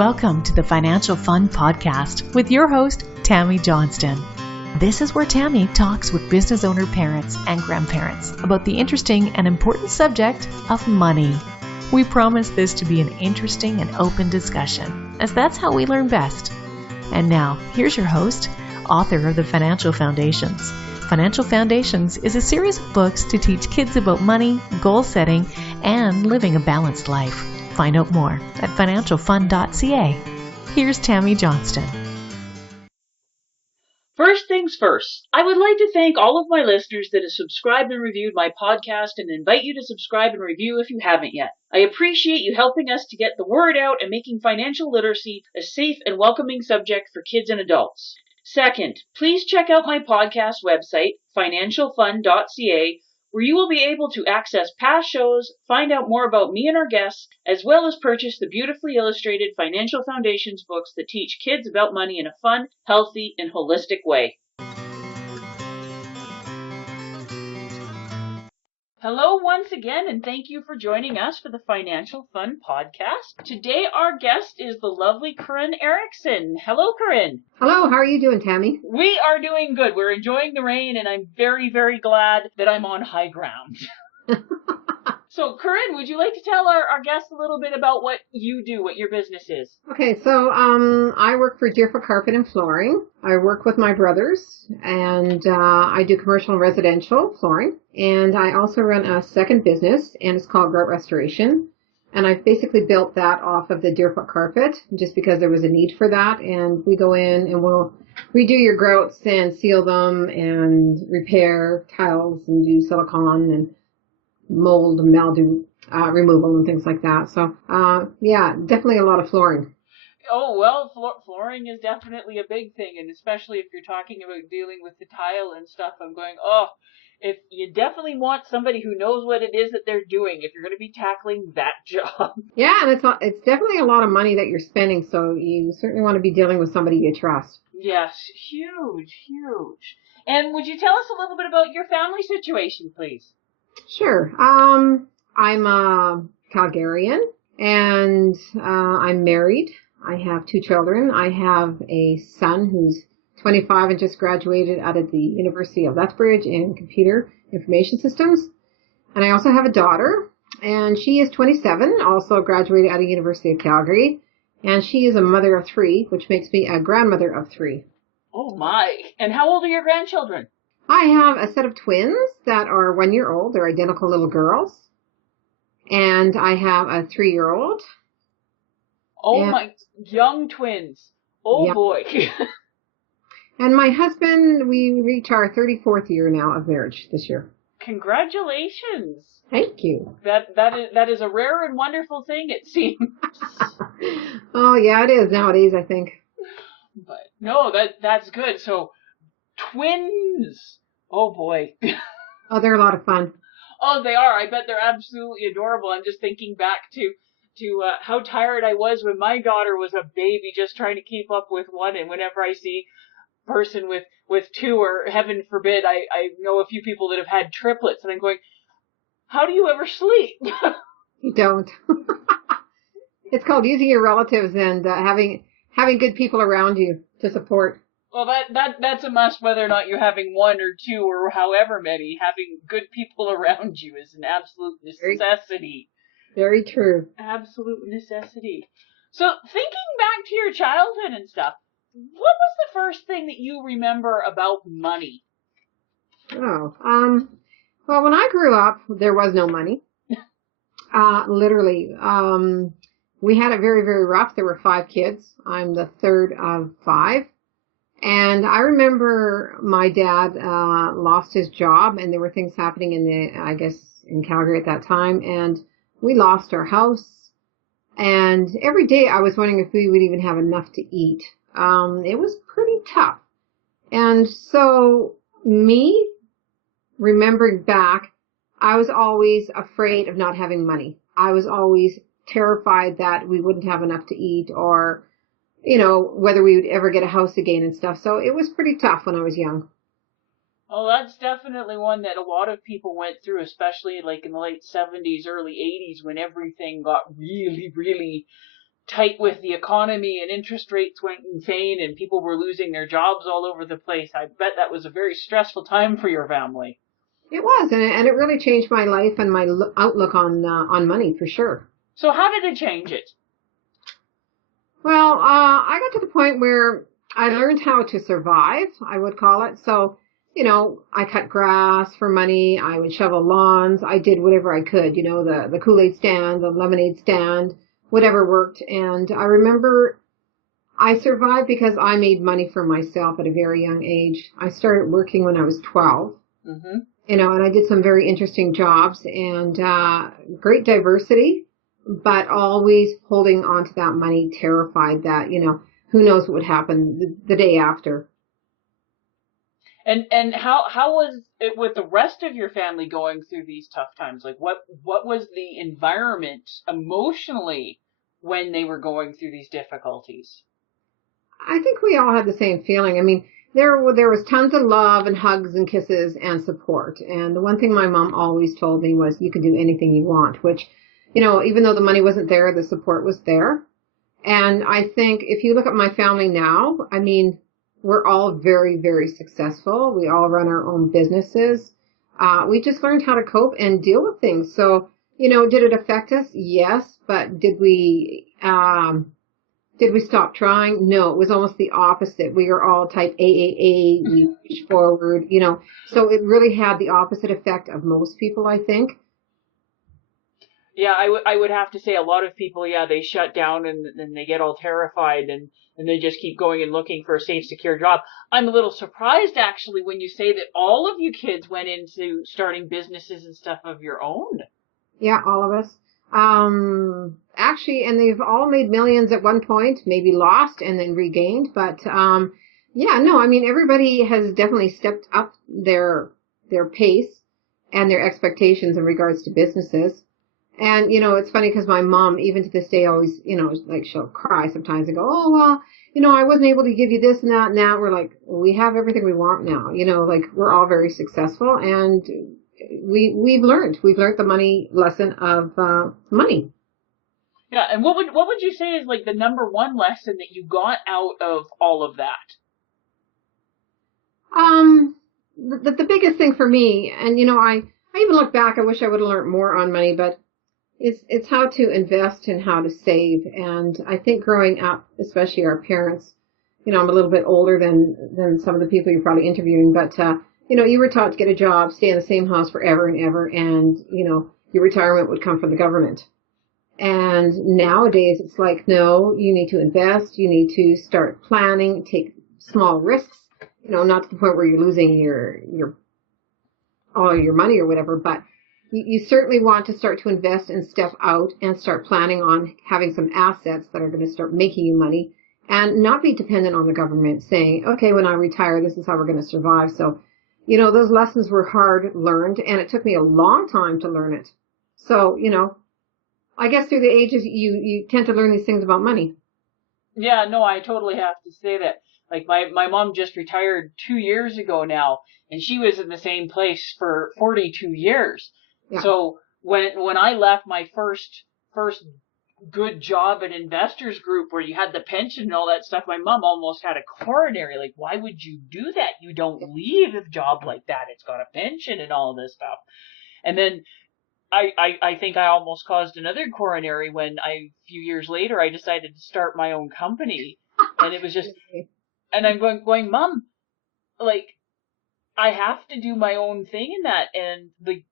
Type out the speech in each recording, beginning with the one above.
Welcome to the Financial Fun Podcast with your host, Tammy Johnston. This is where Tammy talks with business owner parents and grandparents about the interesting and important subject of money. We promise this to be an interesting and open discussion, as that's how we learn best. And now, here's your host, author of the Financial Foundations. Financial Foundations is a series of books to teach kids about money, goal setting, and living a balanced life. Find out more at financialfun.ca. Here's Tammy Johnston. First things first, I would like to thank all of my listeners that have subscribed and reviewed my podcast and invite you to subscribe and review if you haven't yet. I appreciate you helping us to get the word out and making financial literacy a safe and welcoming subject for kids and adults. Second, please check out my podcast website, financialfun.ca, where you will be able to access past shows, find out more about me and our guests, as well as purchase the beautifully illustrated Financial Foundations books that teach kids about money in a fun, healthy, and holistic way. Hello once again, and thank you for joining us for the Financial Fun Podcast. Today our guest is the lovely Corinne Erickson. Hello, Corinne. Hello, how are you doing, Tammy? We are doing good. We're enjoying the rain, and I'm very, very glad that I'm on high ground. So, Corinne, would you like to tell our guests a little bit about what you do, what your business is? Okay, so I work for Deerfoot Carpet and Flooring. I work with my brothers, and I do commercial and residential flooring. And I also run a second business, and it's called Grout Restoration. And I've basically built that off of the Deerfoot carpet, just because there was a need for that. And we go in and we'll redo your grouts and seal them and repair tiles and do silicone and mold and mildew removal and things like that. So, yeah, definitely a lot of flooring. Oh, well, flooring is definitely a big thing, and especially if you're talking about dealing with the tile and stuff, I'm going, if you definitely want somebody who knows what it is that they're doing, if you're going to be tackling that job. Yeah, and it's definitely a lot of money that you're spending, so you certainly want to be dealing with somebody you trust. Yes, huge. And would you tell us a little bit about your family situation, please? Sure. I'm a Calgarian, and I'm married. I have 2 children. I have a son who's 25 and just graduated out of the University of Lethbridge in Computer Information Systems. And I also have a daughter, and she is 27, also graduated out of University of Calgary. And she is a mother of 3, which makes me a grandmother of 3. Oh, my. And how old are your grandchildren? I have a set of twins that are 1 year old. They're identical little girls. And I have a 3-year-old. Oh, my, young twins. Oh, yep. Boy. And my husband, we reach our 34th year now of marriage this year. Congratulations. Thank you. That is a rare and wonderful thing, it seems. Oh, yeah, it is nowadays, I think. But no, that's good. So, twins. Oh, boy. Oh, they're a lot of fun. Oh, they are. I bet they're absolutely adorable. I'm just thinking back to how tired I was when my daughter was a baby, just trying to keep up with one. And whenever I see a person with 2, or heaven forbid, I know a few people that have had triplets, and I'm going, how do you ever sleep? You don't. It's called using your relatives and having good people around you to support. Well, that's a must, whether or not you're having 1 or 2 or however many. Having good people around you is an absolute necessity. Very true. Absolute necessity. So, thinking back to your childhood and stuff, what was the first thing that you remember about money? Oh, well, when I grew up, there was no money. Literally. We had it very, very rough. There were 5 kids. I'm the 3rd of 5. And I remember my dad lost his job, and there were things happening in Calgary at that time, and we lost our house. And every day I was wondering if we would even have enough to eat. It was pretty tough. And so me remembering back, I was always afraid of not having money. I was always terrified that we wouldn't have enough to eat, or whether we would ever get a house again and stuff. So it was pretty tough when I was young. Oh, that's definitely one that a lot of people went through, especially like in the late 70s, early 80s, when everything got really, really tight with the economy and interest rates went insane and people were losing their jobs all over the place. I bet that was a very stressful time for your family. It was, and it really changed my life and my outlook on money for sure. So how did it change it? Well, I got to the point where I learned how to survive, I would call it. So, I cut grass for money. I would shovel lawns. I did whatever I could, the Kool-Aid stand, the lemonade stand, whatever worked. And I remember I survived because I made money for myself at a very young age. I started working when I was 12. Mm-hmm. And I did some very interesting jobs and great diversity, but always holding on to that money, terrified that, who knows what would happen the day after. And how was it with the rest of your family going through these tough times? Like what was the environment emotionally when they were going through these difficulties? I think we all had the same feeling. I mean, there was tons of love and hugs and kisses and support. And the one thing my mom always told me was you can do anything you want, which, even though the money wasn't there, the support was there. And I think if you look at my family now, I mean, we're all very, very successful. We all run our own businesses. We just learned how to cope and deal with things. So, did it affect us? Yes. But did we stop trying? No, it was almost the opposite. We are all type AAA. We push forward, So it really had the opposite effect of most people, I think. Yeah, I would have to say a lot of people, they shut down and they get all terrified and they just keep going and looking for a safe, secure job. I'm a little surprised, actually, when you say that all of you kids went into starting businesses and stuff of your own. Yeah, all of us. Actually, and they've all made millions at one point, maybe lost and then regained. But, everybody has definitely stepped up their pace and their expectations in regards to businesses. And, it's funny because my mom, even to this day, always, like she'll cry sometimes and go, oh, well, I wasn't able to give you this and that. Now we're like, we have everything we want now, like we're all very successful and we've learned the money lesson of, money. Yeah. And what would you say is like the number one lesson that you got out of all of that? The biggest thing for me, and, I even look back, I wish I would have learned more on money, but it's how to invest and how to save. And I think growing up, especially our parents, I'm a little bit older than some of the people you're probably interviewing, but, you were taught to get a job, stay in the same house forever and ever, and, your retirement would come from the government. And nowadays it's like, no, you need to invest, you need to start planning, take small risks, not to the point where you're losing your all your money or whatever, but you certainly want to start to invest and step out and start planning on having some assets that are going to start making you money and not be dependent on the government saying, okay, when I retire, this is how we're going to survive. So, those lessons were hard learned and it took me a long time to learn it. So, I guess through the ages, you tend to learn these things about money. Yeah, no, I totally have to say that. Like my mom just retired 2 years ago now, and she was in the same place for 42 years. Yeah. So when I left my first good job at Investors Group where you had the pension and all that stuff, my mom almost had a coronary. Like, why would you do that? You don't leave a job like that. It's got a pension and all this stuff. And then I think I almost caused another coronary when a few years later I decided to start my own company. And it was just, and I'm going, Mom, like, I have to do my own thing in that. And the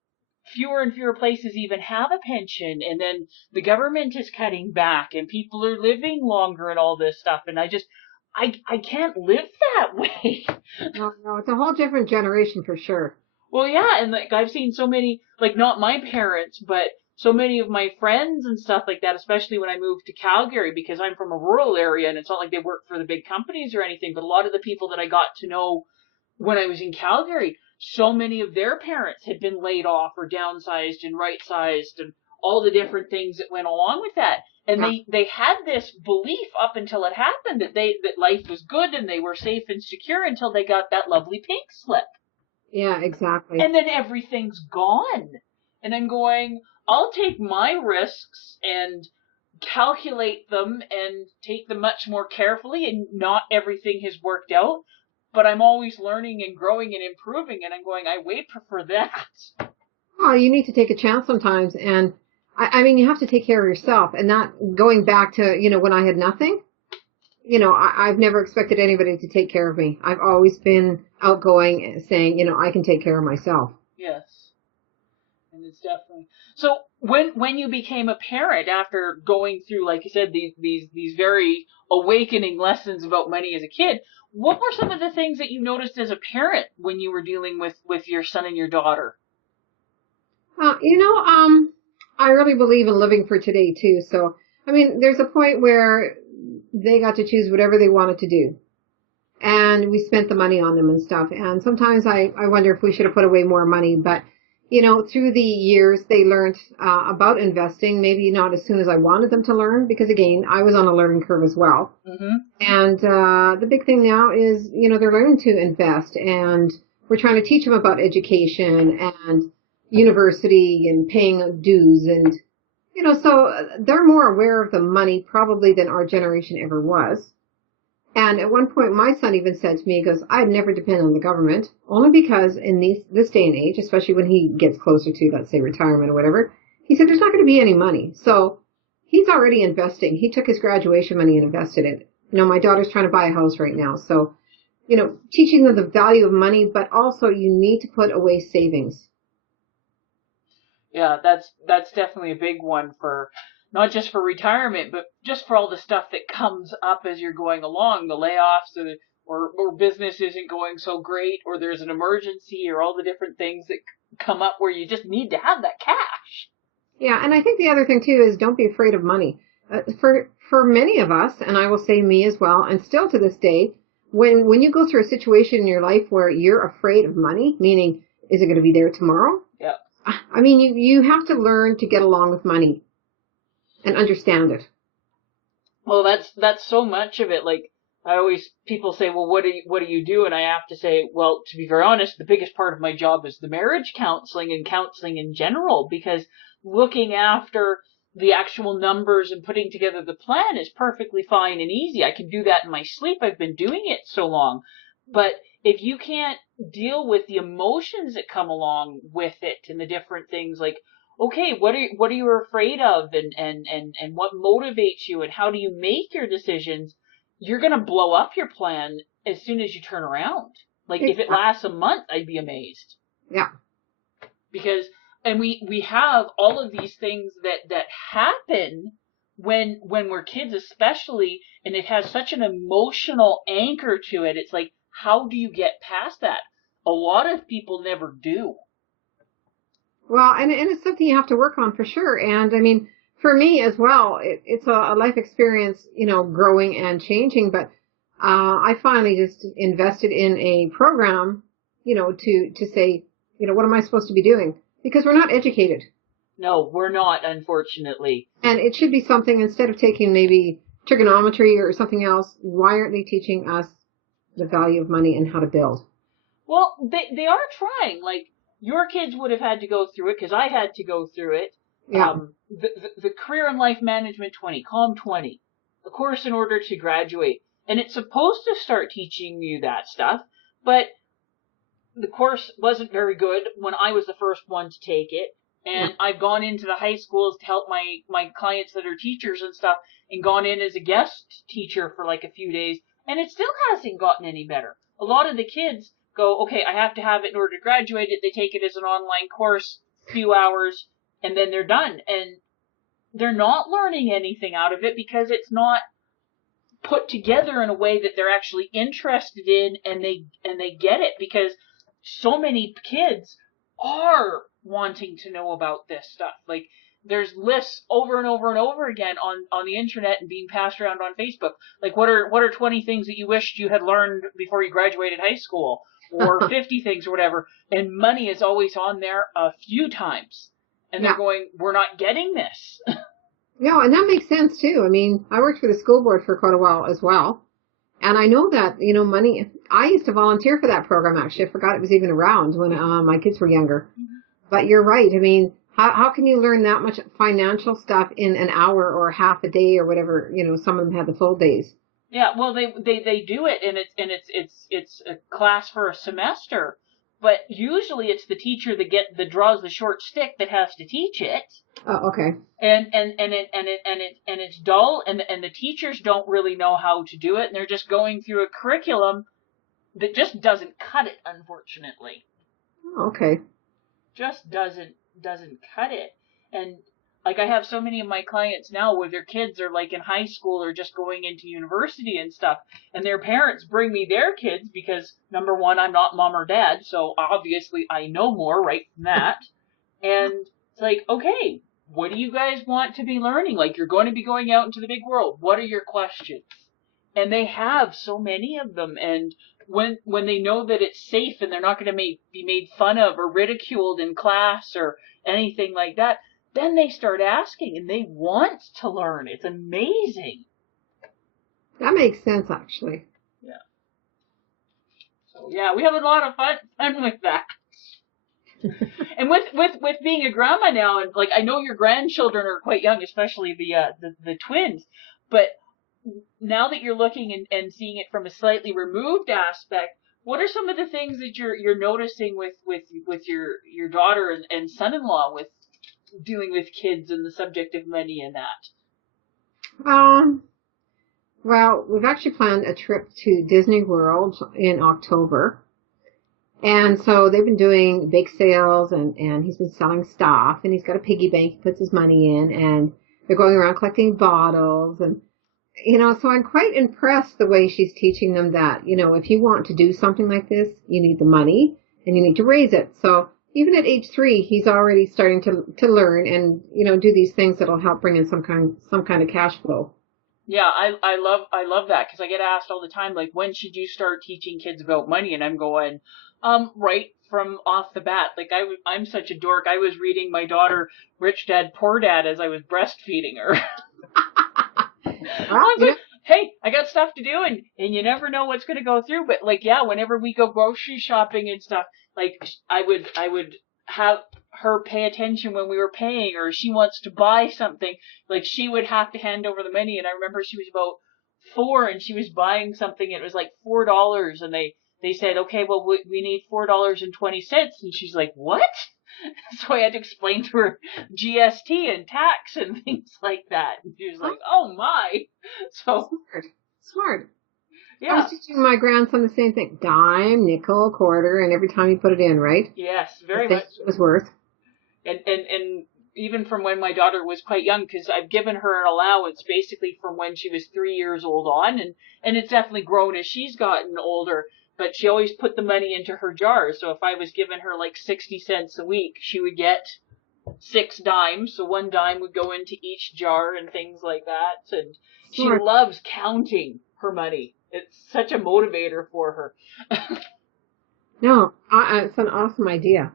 fewer and fewer places even have a pension. And then the government is cutting back and people are living longer and all this stuff. And I can't live that way. No, it's a whole different generation for sure. Well, yeah. And like, I've seen so many, like, not my parents, but so many of my friends and stuff like that, especially when I moved to Calgary, because I'm from a rural area and it's not like they work for the big companies or anything, but a lot of the people that I got to know when I was in Calgary, so many of their parents had been laid off or downsized and right-sized and all the different things that went along with that. And they had this belief up until it happened that life was good and they were safe and secure until they got that lovely pink slip. Yeah, exactly. And then everything's gone. And I'm going, I'll take my risks and calculate them and take them much more carefully, and not everything has worked out. But I'm always learning and growing and improving, and I'm going, I way prefer that. Oh, you need to take a chance sometimes, and I mean, you have to take care of yourself, and not going back to, when I had nothing. I've never expected anybody to take care of me. I've always been outgoing, saying, I can take care of myself. Yes. And it's definitely so. When you became a parent, after going through, like you said, these very awakening lessons about money as a kid, what were some of the things that you noticed as a parent when you were dealing with your son and your daughter? I really believe in living for today too. So, I mean, there's a point where they got to choose whatever they wanted to do, and we spent the money on them and stuff. And sometimes I wonder if we should have put away more money, but through the years, they learned about investing, maybe not as soon as I wanted them to learn, because, again, I was on a learning curve as well. Mm-hmm. And the big thing now is, they're learning to invest, and we're trying to teach them about education and university and paying dues. And, so they're more aware of the money probably than our generation ever was. And at one point, my son even said to me, he goes, I'd never depend on the government, only because in this day and age, especially when he gets closer to, let's say, retirement or whatever, he said, there's not going to be any money. So he's already investing. He took his graduation money and invested it. My daughter's trying to buy a house right now. So, teaching them the value of money, but also you need to put away savings. Yeah, that's definitely a big one, for not just for retirement, but just for all the stuff that comes up as you're going along, the layoffs, or business isn't going so great, or there's an emergency, or all the different things that come up where you just need to have that cash. Yeah, and I think the other thing too is don't be afraid of money. For many of us, and I will say me as well, and still to this day, when you go through a situation in your life where you're afraid of money, meaning, is it going to be there tomorrow? Yeah. I mean, you have to learn to get along with money and understand it. Well, that's so much of it. Like, people say, well, what do you do? And I have to say, well, to be very honest, the biggest part of my job is the marriage counseling and counseling in general, because looking after the actual numbers and putting together the plan is perfectly fine and easy. I can do that in my sleep. I've been doing it so long. But if you can't deal with the emotions that come along with it and the different things, like, okay, what are you afraid of, and what motivates you, and how do you make your decisions, you're going to blow up your plan as soon as you turn around. Like, if it lasts a month, I'd be amazed. Yeah. Because, and we have all of these things that happen when we're kids especially, and it has such an emotional anchor to it. It's like, how do you get past that? A lot of people never do. Well, and it's something you have to work on for sure. And I mean, for me as well, it's a life experience, growing and changing. But I finally just invested in a program, to say, what am I supposed to be doing? Because we're not educated. No, we're not, unfortunately. And it should be something, instead of taking maybe trigonometry or something else, why aren't they teaching us the value of money and how to build? Well, they are trying. Like, your kids would have had to go through it, because I had to go through it. Yeah. The Career and Life Management 20, COM 20, the course in order to graduate. And it's supposed to start teaching you that stuff, but the course wasn't very good when I was the first one to take it. And I've gone into the high schools to help my clients that are teachers and stuff, and gone in as a guest teacher for like a few days, and it still hasn't gotten any better. A lot of the kids go, okay, I have to have it in order to graduate it. They take it as an online course, few hours, and then they're done. And they're not learning anything out of it because it's not put together in a way that they're actually interested in, and they get it, because so many kids are wanting to know about this stuff. Like, there's lists over and over and over again on the internet and being passed around on Facebook. Like, what are 20 things that you wished you had learned before you graduated high school? Or 50 things or whatever. And money is always on there a few times. And they're going, we're not getting this. No, and that makes sense too. I mean, I worked for the school board for quite a while as well. And I know that, money, I used to volunteer for that program, actually. I forgot it was even around when my kids were younger. Mm-hmm. But you're right. I mean, How can you learn that much financial stuff in an hour or half a day or whatever? Some of them have the full days. Yeah, well, they do it, and it's a class for a semester, but usually it's the teacher that draws the short stick that has to teach it. Oh, okay. And it's dull, and the teachers don't really know how to do it, and they're just going through a curriculum that just doesn't cut it, unfortunately. Okay. Just doesn't cut it. And like, I have so many of my clients now where their kids are like in high school or just going into university and stuff, and their parents bring me their kids because, number one, I'm not mom or dad, so obviously I know more right from that. And it's like, okay, what do you guys want to be learning? Like, you're going to be going out into the big world. What are your questions? And they have so many of them, and when they know that it's safe and they're not going to be made fun of or ridiculed in class or anything like that, then they start asking and they want to learn. It's amazing. That makes sense, actually. Yeah. So yeah, we have a lot of fun with that. And with being a grandma now, and like, I know your grandchildren are quite young, especially the twins, but now that you're looking and seeing it from a slightly removed aspect, what are some of the things that you're noticing with your daughter and son-in-law with dealing with kids and the subject of money and that? Well, we've actually planned a trip to Disney World in October. And so they've been doing bake sales, and he's been selling stuff, and he's got a piggy bank he puts his money in, and they're going around collecting bottles, and so I'm quite impressed the way she's teaching them that, if you want to do something like this, you need the money and you need to raise it. So even at age 3, he's already starting to learn and, do these things that'll help bring in some kind of cash flow. Yeah, I love that, because I get asked all the time, like, when should you start teaching kids about money? And I'm going, right from off the bat. Like, I'm such a dork. I was reading my daughter Rich Dad Poor Dad as I was breastfeeding her. I was like, hey, I got stuff to do, and you never know what's going to go through. But like, yeah, whenever we go grocery shopping and stuff, like, I would have her pay attention when we were paying, or she wants to buy something, like, she would have to hand over the money. And I remember she was about 4 and she was buying something. It was like $4, and they said, okay, well, we need $4.20, and she's like, what? So I had to explain to her GST and tax and things like that. And she was like, oh my. So Smart. Yeah. I was teaching my grandson the same thing. Dime, nickel, quarter, and every time you put it in, right? Yes, very much. It was worth. And even from when my daughter was quite young, because I've given her an allowance basically from when she was 3 years old on, and it's definitely grown as she's gotten older. But she always put the money into her jar. So if I was giving her like 60 cents a week, she would get 6 dimes. So 1 dime would go into each jar and things like that. And she loves counting her money. It's such a motivator for her. No, it's an awesome idea.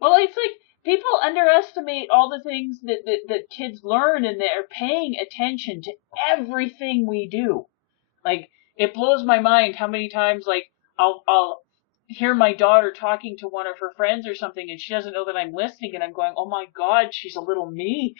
Well, it's like people underestimate all the things that kids learn, and they're paying attention to everything we do. Like, it blows my mind how many times, like, I'll hear my daughter talking to one of her friends or something, and she doesn't know that I'm listening, and I'm going, oh my God, she's a little me.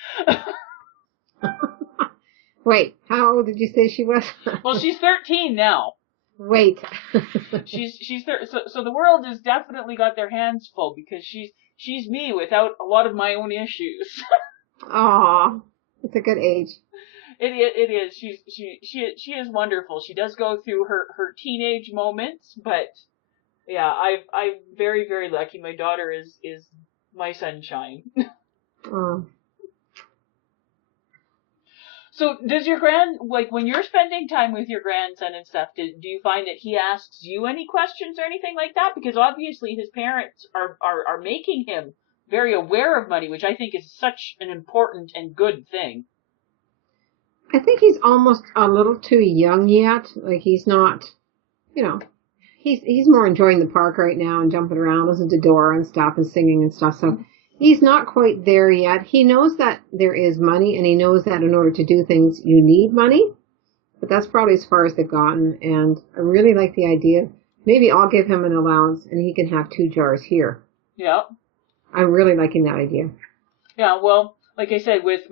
Wait, how old did you say she was? Well, she's 13 now. Wait. So the world has definitely got their hands full, because she's me without a lot of my own issues. Aw, it's a good age. It is. She is wonderful. She does go through her teenage moments, but yeah, I'm very, very lucky. My daughter is my sunshine. Oh. So does your like, when you're spending time with your grandson and stuff, do you find that he asks you any questions or anything like that? Because obviously his parents are making him very aware of money, which I think is such an important and good thing. I think he's almost a little too young yet. Like, he's not, he's more enjoying the park right now and jumping around, listening to Dora and stuff and singing and stuff. So he's not quite there yet. He knows that there is money, and he knows that in order to do things, you need money. But that's probably as far as they've gotten. And I really like the idea. Maybe I'll give him an allowance and he can have 2 jars here. Yeah. I'm really liking that idea. Yeah, well, like I said, with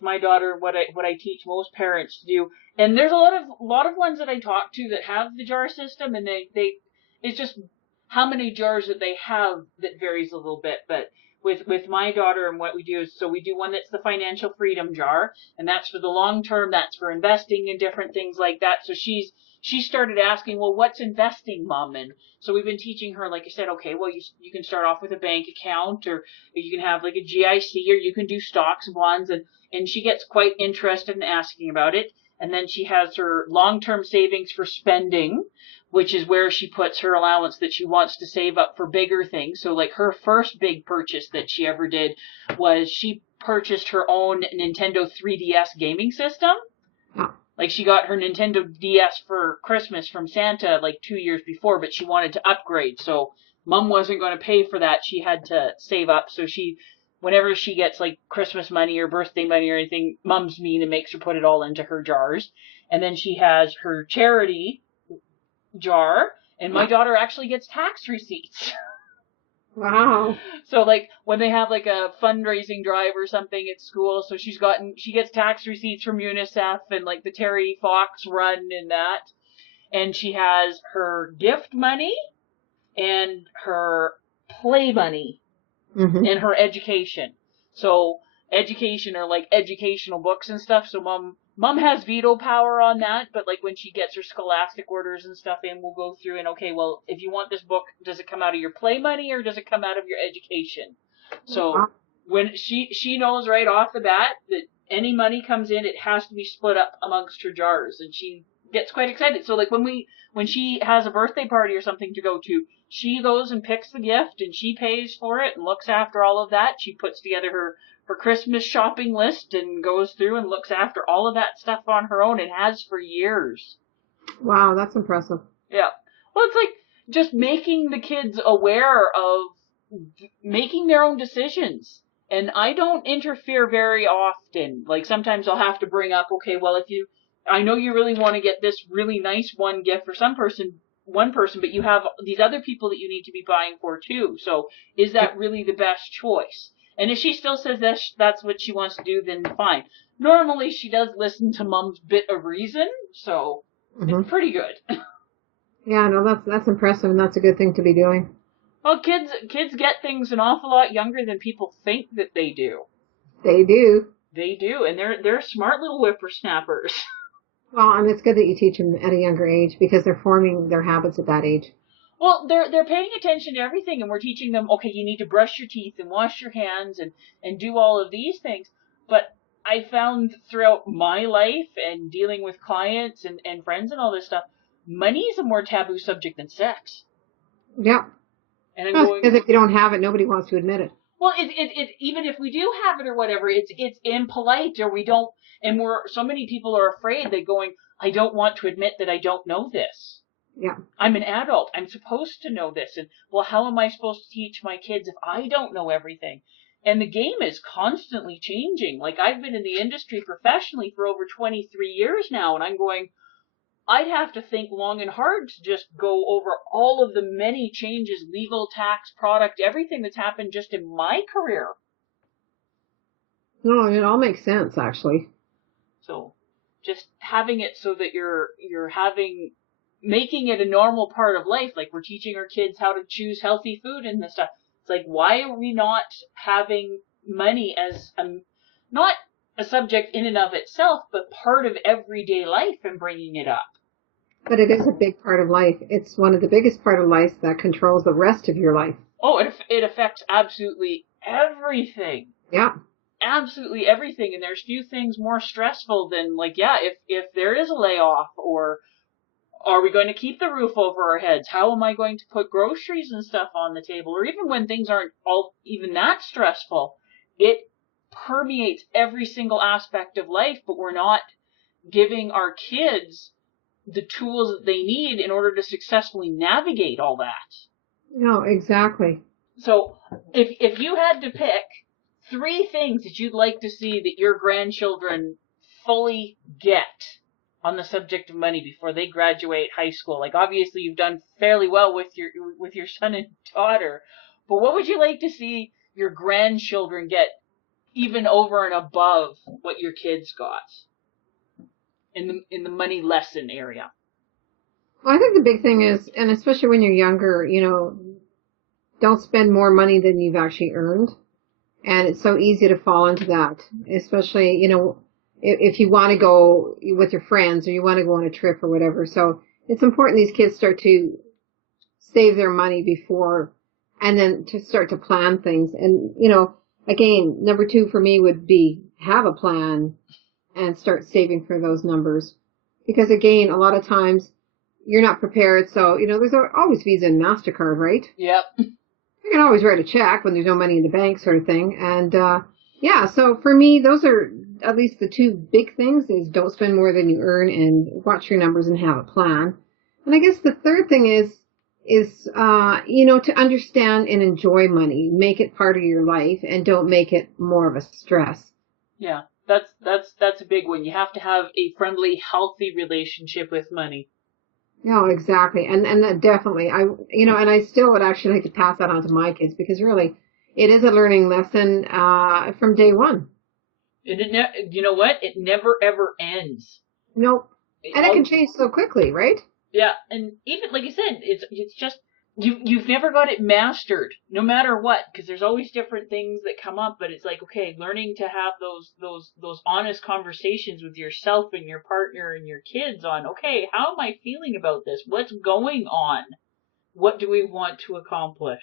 my daughter, what I teach most parents to do, and there's a lot of ones that I talk to that have the jar system, and they it's just how many jars that they have that varies a little bit. But with my daughter, and what we do is, so we do one that's the financial freedom jar, and that's for the long term. That's for investing in different things like that. So she started asking, well, what's investing, Mom? And so we've been teaching her, like I said, okay, well, you can start off with a bank account, or you can have like a GIC, or you can do stocks and bonds, and she gets quite interested in asking about it. And then she has her long-term savings for spending, which is where she puts her allowance that she wants to save up for bigger things. So like her first big purchase that she ever did was she purchased her own Nintendo 3DS gaming system. Oh. Like, she got her Nintendo DS for Christmas from Santa like 2 years before, but she wanted to upgrade. So Mom wasn't going to pay for that. She had to save up. So whenever she gets like Christmas money or birthday money or anything, Mom's mean and makes her put it all into her jars. And then she has her charity jar, and my daughter actually gets tax receipts. Wow. So like when they have like a fundraising drive or something at school, so she gets tax receipts from UNICEF and like the Terry Fox run and that. And she has her gift money and her play money and her education. So education are like educational books and stuff. So Mom has veto power on that, but like when she gets her scholastic orders and stuff in, we'll go through and, okay, well, if you want this book, does it come out of your play money or does it come out of your education? So when she knows right off the bat that any money comes in, it has to be split up amongst her jars, and she gets quite excited. So like when she has a birthday party or something to go to, she goes and picks the gift and she pays for it and looks after all of that. She puts together her Christmas shopping list and goes through and looks after all of that stuff on her own, and has for years. Wow, that's impressive. Yeah. Well, it's like just making the kids aware of making their own decisions. And I don't interfere very often. Like sometimes I'll have to bring up, okay, well, I know you really want to get this really nice one gift for one person, but you have these other people that you need to be buying for too. So is that really the best choice? And if she still says that's what she wants to do, then fine. Normally she does listen to Mom's bit of reason, so it's pretty good. Yeah, no, that's impressive, and that's a good thing to be doing. Well, kids get things an awful lot younger than people think that they do. They do. They do, and they're smart little whippersnappers. Well, and it's good that you teach them at a younger age, because they're forming their habits at that age. Well, they're paying attention to everything, and we're teaching them, okay, you need to brush your teeth and wash your hands and do all of these things. But I found throughout my life and dealing with clients and friends and all this stuff, money is a more taboo subject than sex. Yeah. And because if you don't have it, nobody wants to admit it. Well, it even if we do have it or whatever, it's impolite, or we don't, and so many people are afraid. They're going, I don't want to admit that I don't know this. Yeah. I'm an adult. I'm supposed to know this. And, well, how am I supposed to teach my kids if I don't know everything? And the game is constantly changing. Like, I've been in the industry professionally for over 23 years now, and I'm going, I'd have to think long and hard to just go over all of the many changes, legal, tax, product, everything that's happened just in my career. No, it all makes sense, actually. So, just having it so that you're making it a normal part of life. Like, we're teaching our kids how to choose healthy food and this stuff. It's like, why are we not having money as not a subject in and of itself, but part of everyday life, and bringing it up? But it is a big part of life. It's one of the biggest part of life that controls the rest of your life. Oh, it affects absolutely everything. Yeah. Absolutely everything. And there's few things more stressful than, like, yeah, if there is a layoff, or are we going to keep the roof over our heads? How am I going to put groceries and stuff on the table? Or even when things aren't all even that stressful, it permeates every single aspect of life, but we're not giving our kids the tools that they need in order to successfully navigate all that. No, exactly. So if you had to pick 3 things that you'd like to see that your grandchildren fully get on the subject of money before they graduate high school, like obviously you've done fairly well with your son and daughter, but what would you like to see your grandchildren get even over and above what your kids got in the money lesson area? Well, I think the big thing is, and especially when you're younger, don't spend more money than you've actually earned. And it's so easy to fall into that, especially, if you want to go with your friends or you want to go on a trip or whatever. So it's important these kids start to save their money before, and then to start to plan things. And, again, number 2 for me would be have a plan and start saving for those numbers. Because again, a lot of times you're not prepared. So, there's always Visa and MasterCard, right? Yep. You can always write a check when there's no money in the bank, sort of thing. And, so for me, those are at least the 2 big things: is don't spend more than you earn and watch your numbers and have a plan. And I guess the third thing is to understand and enjoy money, make it part of your life, and don't make it more of a stress. Yeah, that's a big one. You have to have a friendly, healthy relationship with money. No, exactly. And that definitely, and I still would actually like to pass that on to my kids, because really it is a learning lesson, from day one. And you know what? It never ever ends. Nope. And it can change so quickly, right? Yeah. And even, like you said, it's just, you've never got it mastered, no matter what, because there's always different things that come up. But it's like, okay, learning to have those honest conversations with yourself and your partner and your kids on, okay, how am I feeling about this? What's going on? What do we want to accomplish?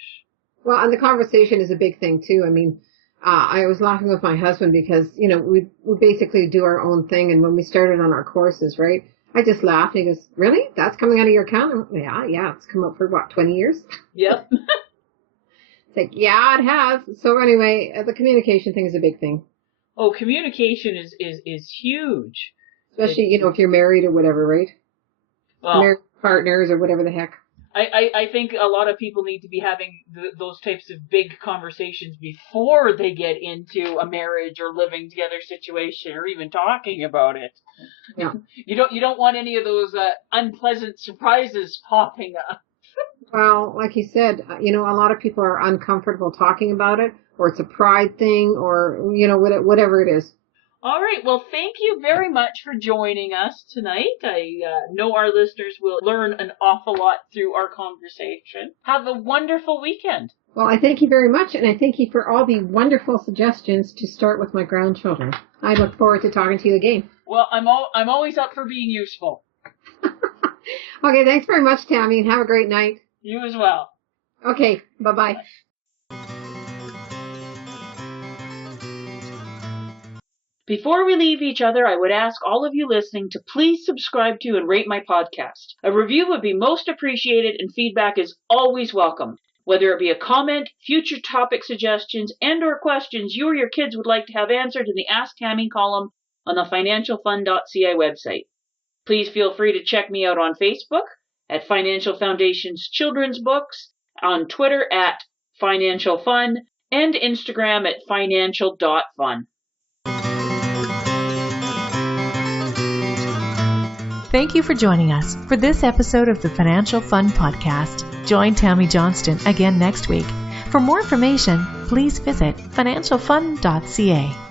Well, and the conversation is a big thing too. I mean, I was laughing with my husband because, we basically do our own thing. And when we started on our courses, right, I just laughed. And he goes, really? That's coming out of your account? Yeah. It's come up for, 20 years? Yep. It's like, yeah, it has. So anyway, the communication thing is a big thing. Oh, communication is huge. Especially, if you're married or whatever, right? Well, married partners or whatever the heck. I think a lot of people need to be having those types of big conversations before they get into a marriage or living together situation, or even talking about it. Yeah. You don't want any of those unpleasant surprises popping up. Well, like you said, a lot of people are uncomfortable talking about it, or it's a pride thing, or whatever it is. All right. Well, thank you very much for joining us tonight. I know our listeners will learn an awful lot through our conversation. Have a wonderful weekend. Well, I thank you very much, and I thank you for all the wonderful suggestions to start with my grandchildren. I look forward to talking to you again. Well, I'm always up for being useful. Okay, thanks very much, Tammy, and have a great night. You as well. Okay, bye-bye. Before we leave each other, I would ask all of you listening to please subscribe to and rate my podcast. A review would be most appreciated, and feedback is always welcome. Whether it be a comment, future topic suggestions, and/or questions you or your kids would like to have answered in the Ask Tammy column on the financialfund.ca website. Please feel free to check me out on Facebook at Financial Foundation's Children's Books, on Twitter at Financial Fun, and Instagram at financial.fun. Thank you for joining us for this episode of the Financial Fun Podcast. Join Tammy Johnston again next week. For more information, please visit financialfun.ca.